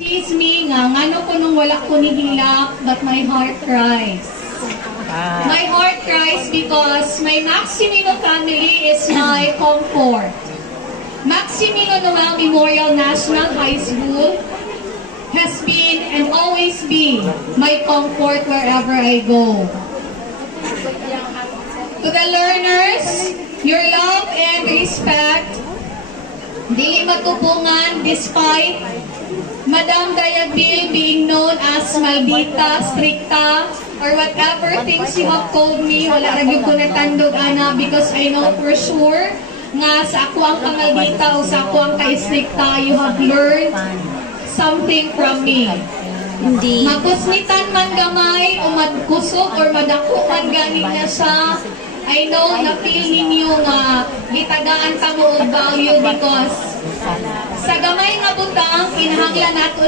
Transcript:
Sees me nga, ngano ko nung wala ko ni hilak, but my heart cries. My heart cries because my Maximino family is my comfort. Maximino Noel Memorial National High School has been and always be my comfort wherever I go. To the learners, your love and respect, di matubungan despite Madam Dayabil being known as Maldita, Stricta, or whatever things you have told me, wala ragyo ko natandog, ana, because I know for sure nga sa ako ang kamaldita o sa ako ang ka-stricta, you have learned something from me. Hindi. Makusnitan man gamay o madkusog or madako man gani na siya, I know na feel ninyo nga gitagaan ta mo og value because sa gamay nga butang kinahanglan nato